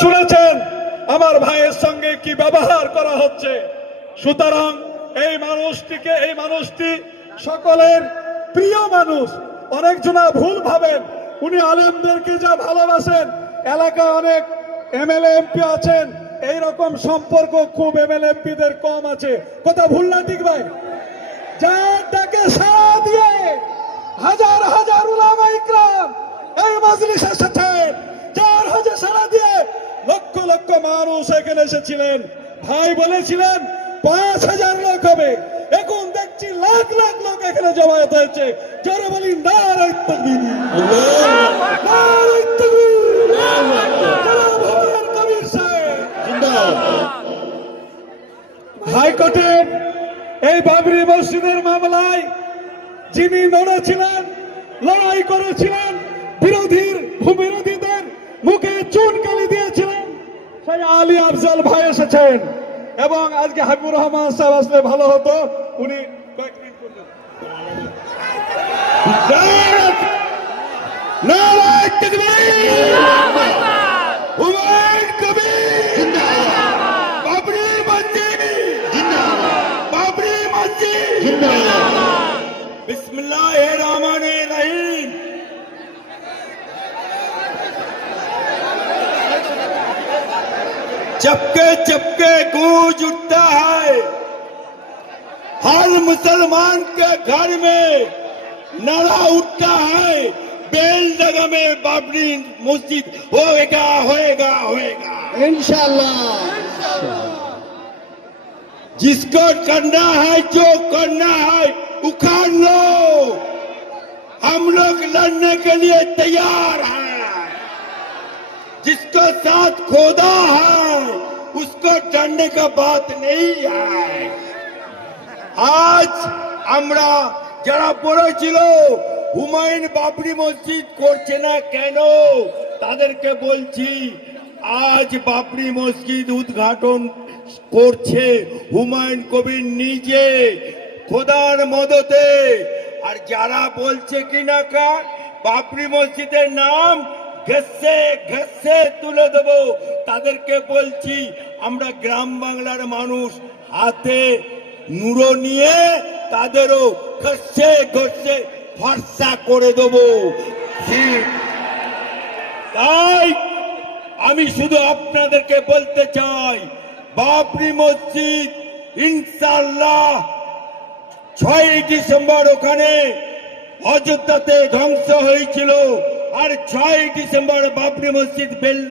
শুনেছেন আমার ভাইয়ের সঙ্গে কি ব্যবহার করা হচ্ছে। সুতরাং এই মানুষটি সকলের প্রিয় মানুষ। অনেকজনা ভুল ভাবেন উনি আলেমদেরকে যা ভালোবাসেন, এলাকায় অনেক এমএলএ এমপি আছেন, এইরকম সম্পর্ক খুব এমএলএ এমপিদের কম আছে। কথা ভুল না ঠিক ভাই? যার ডাকে সাড়া দিয়ে হাজার হাজার উলামা ইকরাম এই মজলিসে এসেছেন, যার হাজার সাড়া দিয়ে লক্ষ লক্ষ মানুষ এখানে এসেছিলেন। ভাই বলেছিলেন 5,000 লোক হবে, এখন দেখছি লাখ লাখ লোক এখানে জমায়েত হয়েছে। জোরে বলি নারায়ে তাকবীর, নারায়ে তাকবীর, জনাব হুমায়ুন কবির সাহেব জিন্দাবাদ। হাইকোর্টের এই বাবরি মসজিদের মামলায় যিনি লড়েছিলেন, লড়াই করেছিলেন, বিরোধীদের মুখে চুনকালি দিয়েছিলেন, সেই আলী আফজাল ভাই এসেছেন। এবং আজকে হাবিবুর রহমান সাহেব আসলে ভালো হতো, উনি কয়েকদিন করবেন। নারায়ে তাকবীর, হুমায়ুন কবির জিন্দাবাদ, বাবরি মসজিদ জিন্দাবাদ, বাবরি মসজিদ জিন্দাবাদ। बिस्मिल्लाहिर रहमानिर रहीम। चपके चपके गूंज उठता है, हर मुसलमान के घर में नारा उठता है, बेलडगा में बाबरी मस्जिद होएगा होएगा होएगा इंशाअल्लाह। जिसको करना है, जो करना है उखाड़ लो, हम लोग लड़ने के लिए तैयार हैं। जिसको साथ खोदा है उसको डरने का बात नहीं है। आज আমরা যারা বলেছিল হুমায়ুন বাবরি মসজিদ করছে না কেন, তাদেরকে বলছি আজ বাবরি মসজিদ উদ্ঘাটন করছে হুমায়ুন কবির নিজে, খোদার মদতে। আর যারা বলছে কিনা বাবরি মসজিদের নাম ঘেঁষে ঘেঁষে তুলে দেব, তাদেরকে বলছি আমরা গ্রাম বাংলার মানুষ, হাতে নুরো নিয়ে তাদেরও ঘষে ঘষে ফর্সা করে দেব। তাই আমি শুধু আপনাদেরকে বলতে চাই, বাবরি মসজিদ ইনশাআল্লাহ 6 ডিসেম্বর ওখানে অযোধ্যাতে ধ্বংস হয়েছিল, আর 6 ডিসেম্বর বাবরি মসজিদ